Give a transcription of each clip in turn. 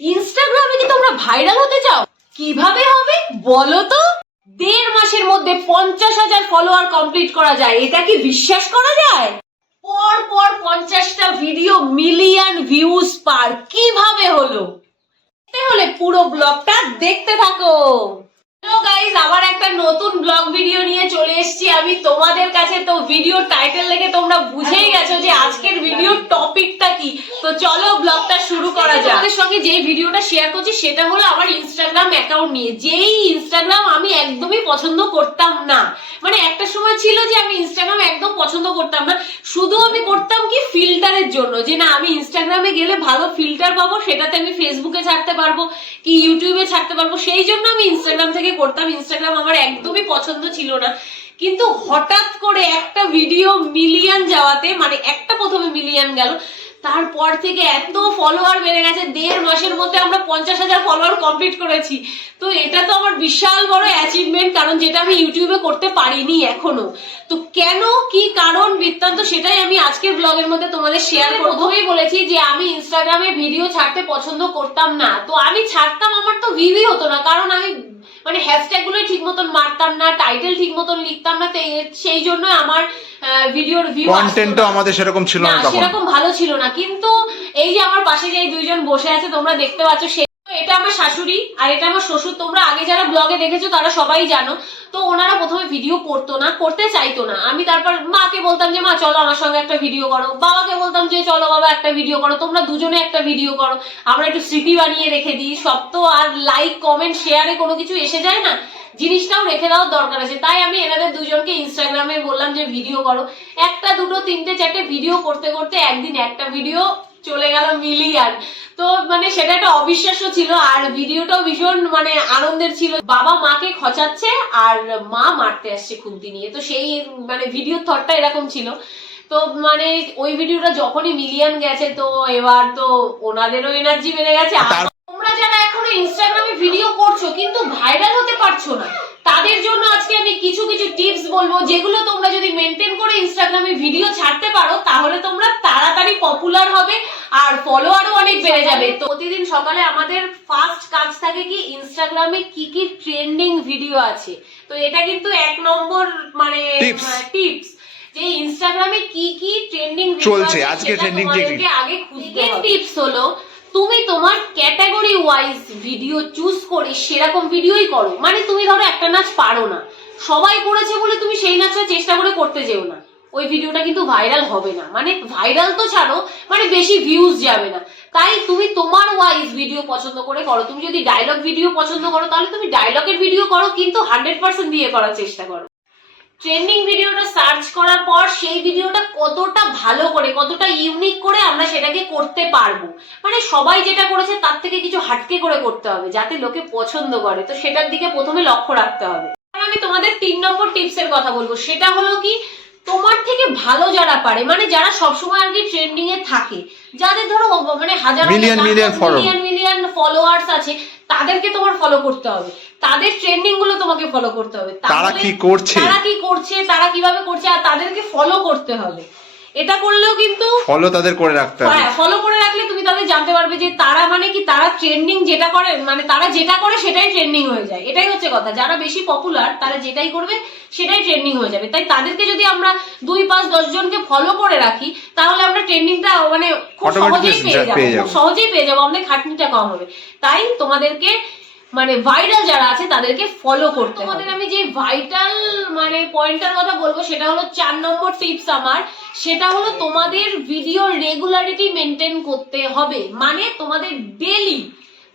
ইনস্টাগ্রামে কি তোমরা ভাইরাল হতে চাও? কিভাবে হবে বলো তো? 1.5 মাসের মধ্যে 50,000 ফলোয়ার কমপ্লিট করা যায়, এটা কি বিশ্বাস করা যায়? পর পর 50টা ভিডিও মিলিয়ন ভিউজ পার, কিভাবে হলো? হলে পুরো ব্লগটা দেখতে থাকো। হ্যালো গাইস, আবার একটা নতুন ব্লগ ভিডিও নিয়ে চলে এসেছি আমি তোমাদের কাছে। তো ভিডিও টাইটেল দেখে তোমরা বুঝেই গেছো যে আজকের ভিডিওর টপিকটা কি। তো চলো ব্লগটা শুরু করা যাক। তোমাদের সঙ্গে যেই ভিডিওটা শেয়ার করছি সেটা হলো আমার ইনস্টাগ্রাম অ্যাকাউন্ট নিয়ে। যেই ইনস্টাগ্রাম আমি একদমই পছন্দ করতাম না, মানে একটা সময় ছিল যে আমি ইনস্টাগ্রাম একদম পছন্দ করতাম না, শুধু আমি করতাম কি ফিল্টারের জন্য, যে না আমি ইনস্টাগ্রামে গেলে ভালো ফিল্টার পাবো, সেটাতে আমি ফেসবুকে ছাড়তে পারবো কি ইউটিউবে ছাড়তে পারবো, সেই জন্য আমি ইনস্টাগ্রাম থেকে করতাম। ইনস্টাগ্রাম আমার একদমই পছন্দ ছিল না, কিন্তু হঠাৎ করে একটা ভিডিও মিলিয়ন যাওয়াতে, মানে একটা প্রথমে মিলিয়ন গেল, তারপর থেকে এত ফলোয়ার বেড়ে গেছে। 1.5 মাসের মধ্যে আমরা 50,000 ফলোয়ার কমপ্লিট করেছি। তো এটা তো আমার বিশাল বড় অ্যাচিভমেন্ট, কারণ যেটা আমি ইউটিউবে করতে পারিনি এখনো। তো কেন, কি কারণ, বৃত্তান্ত, সেটাই আমি আজকের ব্লগের মধ্যে তোমাদের শেয়ার করব। প্রথমেই বলেছি যে আমি ইনস্টাগ্রামে ভিডিও ছাড়তে পছন্দ করতাম না। তো আমি ছাড়তাম, আমার তো ভিউই হতো না, কারণ আমি মানে হ্যাশট্যাগ গুলো ঠিক মতন মারতাম না, টাইটেল ঠিক মতন লিখতাম না, সেই জন্য আমার ভিডিওর ভিউ কন্টেন্টও আমাদের সেরকম ছিল না, তখন সেরকম ভালো ছিল না। কিন্তু এই যে আমার পাশে যে দুইজন বসে আছে তোমরা দেখতে পাচ্ছ, এটা আমার শাশুড়ি আর এটা আমার শ্বশুর। তোমরা আগে যারা ব্লগে দেখেছো তারা সবাই জানো। তো ওনারা প্রথমে ভিডিও করতো না, করতে চাইতো না। আমি তারপর মাকে বলতাম যে মা চলো আমার সঙ্গে একটা ভিডিও করো, বাবাকে বলতাম যে চলো বাবা একটা ভিডিও করো, তোমরা দুজনে একটা ভিডিও করো, আমরা একটু স্মৃতি বানিয়ে রেখে দিই। সব তো আর লাইক কমেন্ট শেয়ারে কোনো কিছু এসে যায় না, জিনিসটাও রেখে দেওয়ার দরকার আছে। তাই আমি এনাদের দুজনকে ইনস্টাগ্রামে বললাম যে ভিডিও করো। একটা দুটো তিনটে চারটে ভিডিও করতে করতে একদিন একটা ভিডিও চলে গেল মিলিয়ন। তো মানে সেটা একটা অবিশ্বাস্য ছিল, আর ভিডিওটাও ভীষণ মানে আনন্দের ছিল। বাবা মাকে খচাচ্ছে আর মা মারতে আসছে খুন্তি নিয়ে। তো সেই মানে ভিডিও থটটা এরকম ছিল। তো মানে ওই ভিডিওটা যখনই মিলিয়ন গেছে, তো এবার তো ওনাদেরও এনার্জি বেড়ে গেছে। তোমরা যারা এখনো ইনস্টাগ্রামে ভিডিও করছো কিন্তু ভাইরাল হতে পারছো না, তাদের জন্য আজকে আমি কিছু কিছু টিপস বলবো, যেগুলো তোমরা যদি মেনটেন করে ইনস্টাগ্রামে ভিডিও ছাড়তে পারো তাহলে তোমরা তাড়াতাড়ি পপুলার হবে আর ফলোয়ারও অনেক বেড়ে যাবে। তো প্রতিদিন সকালে আমাদের ফার্স্ট কাজ থাকে কি ইনস্টাগ্রামে কি কি ট্রেন্ডিং ভিডিও আছে। তো এটা কিন্তু 1 নম্বর মানে টিপস, যে ইনস্টাগ্রামে কি কি ট্রেন্ডিং চলছে আজকে, ট্রেন্ডিং আগে খুঁজতে হবে। টিপস হলো তুমি তোমার ক্যাটাগরি ওয়াইজ ভিডিও চুজ করে সেরকম ভিডিওই করো। মানে তুমি ধরো একটা নাচ পারো না, সবাই করেছে বলে তুমি সেই নাচটা চেষ্টা করে করতে যেও না, ওই ভিডিওটা কিন্তু ভাইরাল হবে না। মানে ভাইরাল তো ছাড়ো, মানে বেশি ভিউজ যাবে না। তাই তুমি তোমার ওয়াইজ ভিডিও পছন্দ করে করো। তুমি যদি ডায়লগ ভিডিও পছন্দ করো তাহলে তুমি ডায়লগের ভিডিও করো, কিন্তু 100% দিয়ে করার চেষ্টা করো। ট্রেন্ডিং ভিডিওটা সার্চ করার পর সেই ভিডিওটা কতটা ভালো করে, কতটা ইউনিক করে আমরা সেটাকে করতে পারবো, মানে সবাই যেটা করেছে তার থেকে কিছু হাটকে করে করতে হবে যাতে লোকে পছন্দ করে। তো সেটার দিকে প্রথমে লক্ষ্য রাখতে হবে। আমি তোমাদের 3 নম্বর টিপসের কথা বলবো, সেটা হলো কি তোমার থেকে ভালো যারা পারে, মানে যারা সবসময় আর কি ট্রেন্ডিং এ থাকে, যাদের ধরো মানে হাজার মিলিয়ন ফলোয়ার্স আছে, তাদেরকে তোমার ফলো করতে হবে, তাদের ট্রেন্ডিং গুলো তোমাকে ফলো করতে হবে, তারা কি করছে, তারা কিভাবে করছে, আর তাদেরকে ফলো করতে হবে। এটা করলেও কিন্তু ফলো তাদের করে রাখতে হবে। হ্যাঁ, ফলো করে রাখলে তুমি তাদের জানতে পারবে যে তারা মানে কি, তারা ট্রেন্ডিং যেটা করে, মানে তারা যেটা করে সেটাই ট্রেন্ডিং হয়ে যায়। এটাই হচ্ছে কথা, যারা বেশি পপুলার তারা যেটাই করবে সেটাই ট্রেন্ডিং হয়ে যাবে। তাই তাদেরকে যদি আমরা 2, 5, 10 জনকে ফলো করে রাখি তাহলে আমরা ট্রেন্ডিংটা মানে খুব সহজেই পেয়ে যাবো, আমাদের খাটনিটা কম হবে। তাই তোমাদেরকে মানে ভাইরাল যারা আছে তাদেরকে ফলো করতে হবে। তোমাদের আমি যে ভাইটাল মানে পয়েন্টটার কথা বলবো সেটা হলো 4 নম্বর টিপস আমার, সেটা হলো তোমাদের ভিডিও রেগুলারিটি মেনটেন করতে হবে। মানে তোমাদের ডেইলি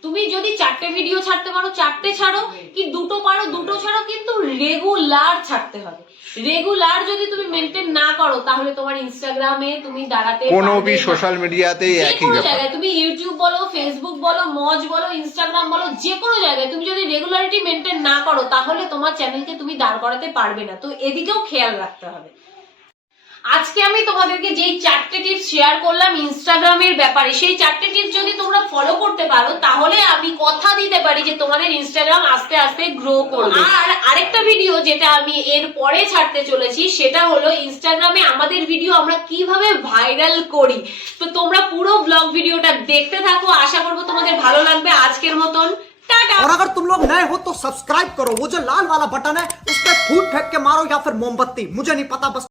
তুমি যদি 4টে ভিডিও ছাড়তে পারো 4টে ছাড়ো, কি 2টো পারো 2টো ছাড়ো, কিন্তু রেগুলার ছাড়তে হবে। রেগুলার যদি তুমি মেনটেন না করো তাহলে তোমার ইনস্টাগ্রামে তুমি দাঁড়াতে কোনো সোশ্যাল মিডিয়াতেই একই জায়গায়, তুমি ইউটিউব বলো, ফেসবুক বলো, মজ বলো, ইনস্টাগ্রাম বলো, যে কোনো জায়গায় তুমি যদি রেগুলারিটি মেনটেন না করো তাহলে তোমার চ্যানেলকে তুমি দাঁড় করাতে পারবে না। তো এদিকেও খেয়াল রাখতে হবে। আজকে আমি তোমাদেরকে যেই 4টে টিপস শেয়ার করলাম ইনস্টাগ্রামের ব্যাপারে, সেই 4টে টিপস যদি তোমরা ফলো করতে পারো তাহলে আমি কথা দিতে পারি যে তোমাদের ইনস্টাগ্রাম আস্তে আস্তে গ্রো করবে। আর আরেকটা ভিডিও যেটা আমি এর পরে ছাড়তে চলেছি সেটা হলো ইনস্টাগ্রামে আমাদের ভিডিও আমরা কিভাবে ভাইরাল করি। তো তোমরা পুরো ব্লগ ভিডিওটা দেখতে থাকো, আশা করবো তোমাদের ভালো লাগবে। আজকের মতন টাটা। और अगर तुम लोग नए हो तो सब्सक्राइब करो, वो जो लाल वाला बटन है उस पर फूट फेंक के मारो या फिर मोमबत्ती, मुझे नहीं पता, बस